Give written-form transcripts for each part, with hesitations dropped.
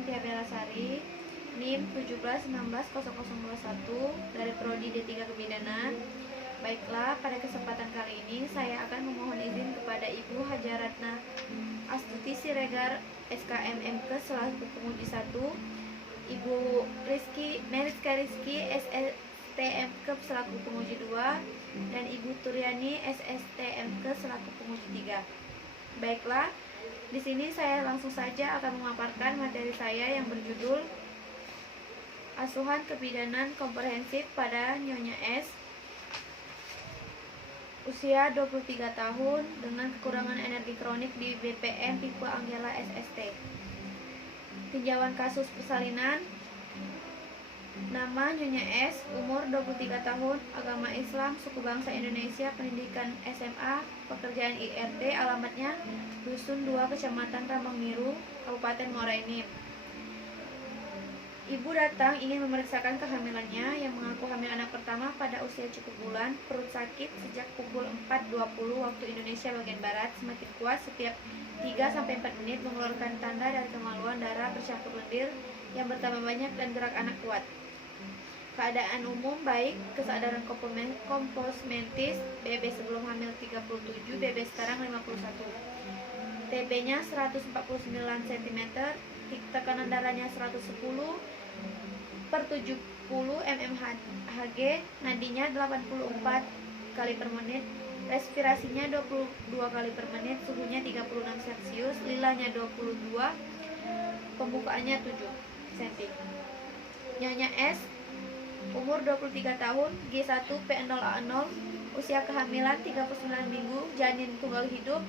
Cynthia Belasari, NIM 17160021 dari Prodi D3 Kebidanan. Baiklah, pada kesempatan kali ini saya akan memohon izin kepada Ibu Hajaratna Astuti Siregar, SKM MK selaku penguji 1, Ibu Meriska Rizky, SSTMK selaku penguji 2, dan Ibu Turyani, SSTMK selaku penguji 3. Baiklah, di sini saya langsung saja akan memaparkan materi saya yang berjudul Asuhan Kebidanan Komprehensif pada Nyonya S, usia 23 tahun dengan kekurangan energi kronik di BPM tipe Anggela SST. Tinjauan kasus persalinan. Nama Nyonya S, umur 23 tahun, agama Islam, suku bangsa Indonesia, pendidikan SMA, pekerjaan IRT, alamatnya Dusun 2, Kecamatan Rambangmiru, Kabupaten Muara Enim. Ibu datang ingin memeriksakan kehamilannya yang mengaku hamil anak pertama pada usia cukup bulan, perut sakit sejak pukul 4.20 waktu Indonesia bagian Barat, semakin kuat setiap 3-4 menit, mengeluarkan tanda dari kemaluan, darah bercampur lendir yang bertambah banyak dan gerak anak kuat. Keadaan umum baik, kesadaran komposmentis, BB sebelum hamil 37, BB sekarang 51. TB-nya 149 cm, tekanan darahnya 110/70 mmHg, nadinya 84 kali per menit, respirasinya 22 kali per menit, suhunya 36 Celcius, lilahnya 22, pembukaannya 7 cm. Nyonya S, umur 23 tahun, G1 P0A0, usia kehamilan 39 minggu, janin tunggal hidup,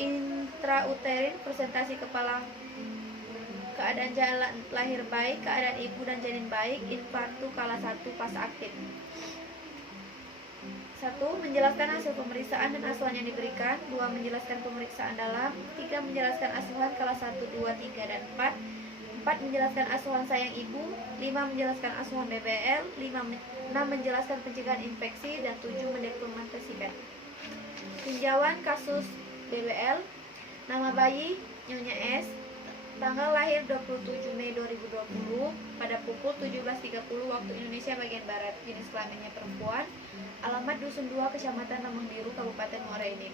intrauterin, presentasi kepala, keadaan jalan lahir baik, keadaan ibu dan janin baik, infartu kala 1 pas aktif. 1. Menjelaskan hasil pemeriksaan dan asuhan yang diberikan. 2. Menjelaskan pemeriksaan dalam. 3. Menjelaskan asuhan kala 1, 2, 3, dan 4. 4. Menjelaskan asuhan sayang ibu. 5. Menjelaskan asuhan BBL. 6. Menjelaskan pencegahan infeksi. Dan 7. Mendokumentasikan tinjauan kasus BBL. Nama bayi Nyonya S, tanggal lahir 27 Mei 2020 pada pukul 17.30 waktu Indonesia bagian Barat, jenis kelaminnya perempuan, alamat Dusun 2, Kecamatan Rambangmiru, Kabupaten Muara Enim.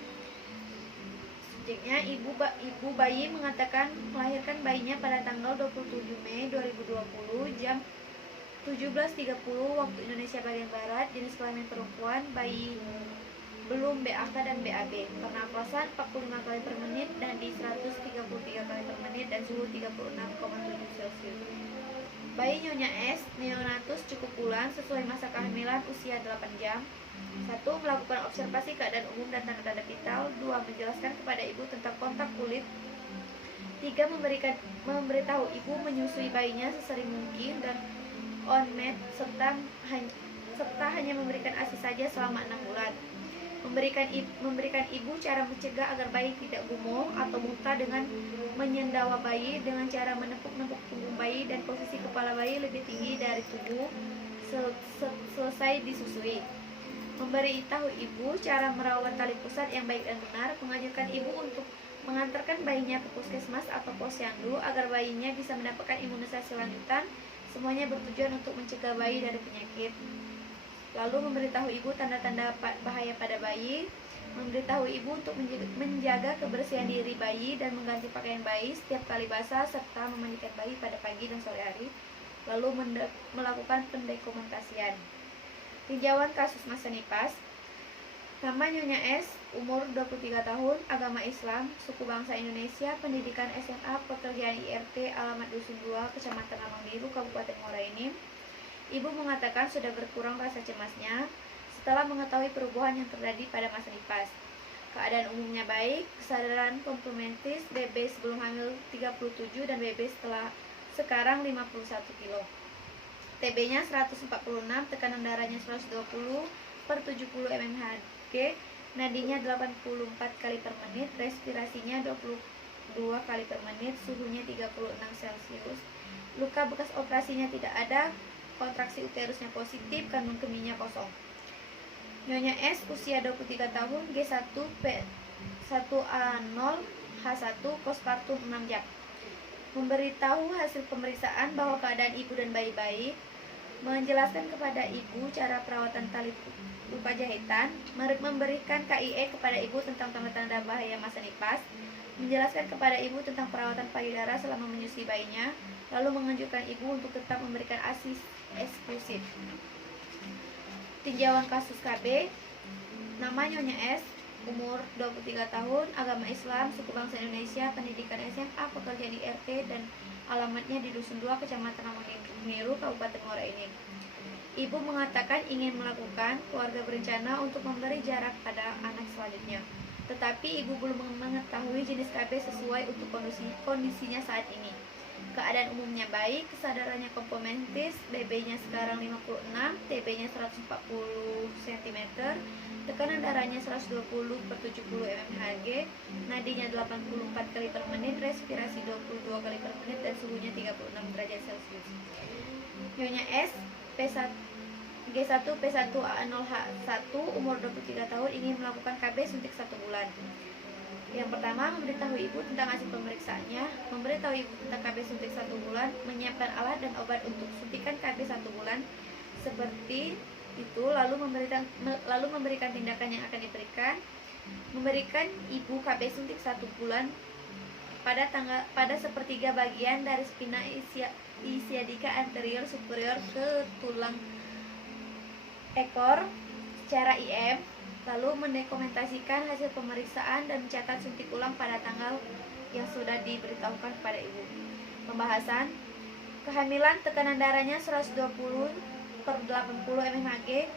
Subjeknya ibu bayi mengatakan melahirkan bayinya pada tanggal 27 Mei 2020 jam 17.30 waktu Indonesia bagian Barat, jenis kelamin perempuan, bayi belum BAK dan BAB, pernapasan 45 kali per menit, nadi 133 kali per menit, dan suhu 36,7 Celcius. Bayi Nyonya S, neonatus cukup bulan, sesuai masa kehamilan usia 8 jam. 1. Melakukan observasi keadaan umum dan tanda-tanda vital. 2. Menjelaskan kepada ibu tentang kontak kulit. 3. Memberitahu ibu menyusui bayinya sesering mungkin dan on med serta hanya memberikan ASI saja selama 6 bulan. Memberikan ibu cara mencegah agar bayi tidak gumoh atau muntah dengan menyendawa bayi dengan cara menepuk-nepuk punggung bayi dan posisi kepala bayi lebih tinggi dari tubuh selesai disusui. Memberitahu ibu cara merawat tali pusat yang baik dan benar. Mengajarkan ibu untuk mengantarkan bayinya ke puskesmas atau posyandu agar bayinya bisa mendapatkan imunisasi lanjutan. Semuanya bertujuan untuk mencegah bayi dari penyakit. Lalu memberitahu ibu tanda-tanda bahaya pada bayi, memberitahu ibu untuk menjaga kebersihan diri bayi dan mengganti pakaian bayi setiap kali basah, serta memandikan bayi pada pagi dan sore hari, lalu melakukan pendokumentasian. Tinjauan kasus masa nipas. Nama Nyonya S, umur 23 tahun, agama Islam, suku bangsa Indonesia, pendidikan SMA, pekerjaan IRT, alamat Dusun 2, Kecamatan Rambangmiru, Kabupaten Muara Enim. Ibu mengatakan sudah berkurang rasa cemasnya setelah mengetahui perubahan yang terjadi pada masa nipas. Keadaan umumnya baik, kesadaran komposmentis, BB sebelum hamil 37 dan BB sekarang 51 kilo. TB-nya 146, tekanan darahnya 120/70 mmHg, nadinya 84 kali per menit, respirasinya 22 kali per menit, suhunya 36 Celcius. Luka bekas operasinya tidak ada, kontraksi uterusnya positif, kandung kemihnya kosong. Nyonya S, usia 23 tahun, G1 P1A0 H1, postpartum 6 jam. memberitahu hasil pemeriksaan bahwa keadaan ibu dan bayi baik, menjelaskan kepada ibu cara perawatan tali lupa jahitan, memberikan KIE kepada ibu tentang tanda-tanda bahaya masa nifas, menjelaskan kepada ibu tentang perawatan payudara selama menyusui bayinya, lalu menganjurkan ibu untuk tetap memberikan ASI eksklusif. Tinjauan kasus KB, nama Nyonya S, umur 23 tahun, agama Islam, suku bangsa Indonesia, pendidikan SMA, pekerjaan di RT, dan alamatnya di Dusun 2, Kecamatan Mangunmiru, Kabupaten Muara Enim. Ibu mengatakan ingin melakukan keluarga berencana untuk memberi jarak pada anak selanjutnya. Tetapi ibu belum mengetahui jenis KB sesuai untuk kondisinya saat ini. Keadaan umumnya baik, kesadarannya kompomentis, BB-nya sekarang 56, TB-nya 140 cm, tekanan darahnya 120/70 mmHg, nadinya 84 kali per menit, respirasi 22 kali per menit, dan suhunya 36 derajat Celcius. Nyonya S, G1 P1A0H1, umur 23 tahun, ingin melakukan KB suntik 1 bulan. Yang pertama, memberitahu ibu tentang hasil pemeriksaannya, memberitahu ibu tentang KB suntik 1 bulan, menyiapkan alat dan obat untuk suntikan KB 1 bulan seperti itu, lalu memberikan tindakan yang akan diberikan, memberikan ibu KB suntik 1 bulan pada sepertiga bagian dari spina ischiadica anterior superior ke tulang ekor secara IM, lalu mendokumentasikan hasil pemeriksaan dan mencatat suntik ulang pada tanggal yang sudah diberitahukan kepada ibu. Pembahasan kehamilan, tekanan darahnya 120/80 mmHg,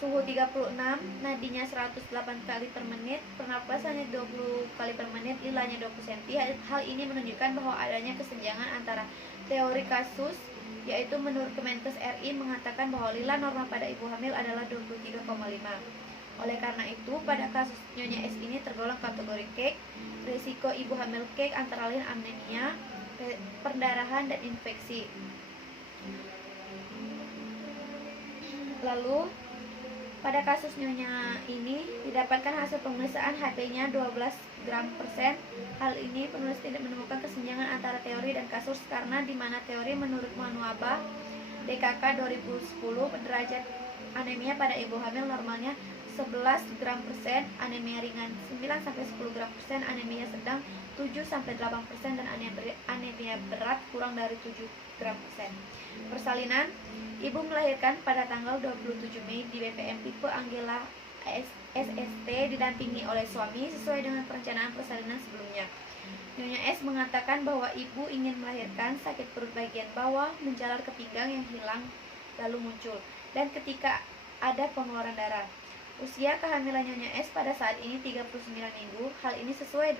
suhu 36, nadinya 108 kali per menit, pernapasannya 20 kali per menit, lilanya 20 cm. Hal ini menunjukkan bahwa adanya kesenjangan antara teori kasus, yaitu menurut Kemenkes RI mengatakan bahwa lila normal pada ibu hamil adalah 23,5. Oleh karena itu, pada kasus Nyonya S ini tergolong kategori cake. Risiko ibu hamil cake antara lain anemia, perdarahan, dan infeksi. Lalu, pada kasus Nyonya ini didapatkan hasil pemeriksaan HB-nya 12 gram persen. Hal ini penulis tidak menemukan kesenjangan antara teori dan kasus karena di mana teori menurut Manuaba DKK 2010 derajat anemia pada ibu hamil normalnya 11 gram persen, anemia ringan 9-10 gram persen, anemia sedang 7-8%, dan anemia berat kurang dari 7 gram persen. Persalinan, ibu melahirkan pada tanggal 27 Mei di BPM tipe Angela SST didampingi oleh suami sesuai dengan perencanaan persalinan sebelumnya. Nyonya S mengatakan bahwa ibu ingin melahirkan, sakit perut bagian bawah, menjalar ke pinggang yang hilang lalu muncul, dan ketika ada pengeluaran darah. Usia kehamilan Nyonya S pada saat ini 39 minggu. Hal ini sesuai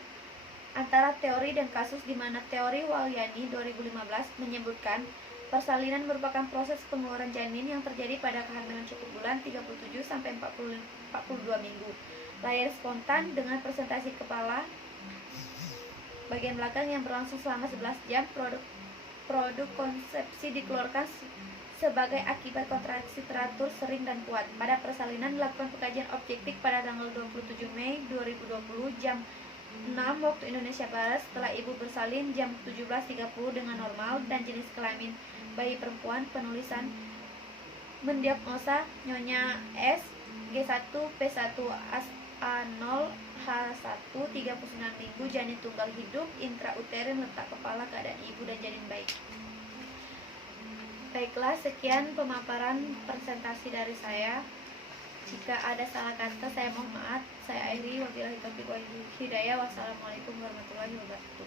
antara teori dan kasus, di mana teori Walyani 2015 menyebutkan persalinan merupakan proses pengeluaran janin yang terjadi pada kehamilan cukup bulan 37-42 minggu. Lahir spontan dengan presentasi kepala bagian belakang yang berlangsung selama 11 jam. Produk konsepsi dikeluarkan sebagai akibat kontraksi teratur, sering, dan kuat. Pada persalinan dilakukan pengkajian objektif pada tanggal 27 Mei 2020 jam 6 waktu Indonesia Barat setelah ibu bersalin jam 17.30 dengan normal dan jenis kelamin bayi perempuan. Penulisan mendiagnosa Nyonya S G1 P1A0H1 39 minggu, janin tunggal hidup, intrauterin, letak kepala, keadaan ibu dan janin baik. Baiklah, sekian pemaparan presentasi dari saya. Jika ada salah kata, saya mohon maaf. Saya akhiri. Wabillahi taufiq wal hidayah. Wassalamualaikum warahmatullahi wabarakatuh.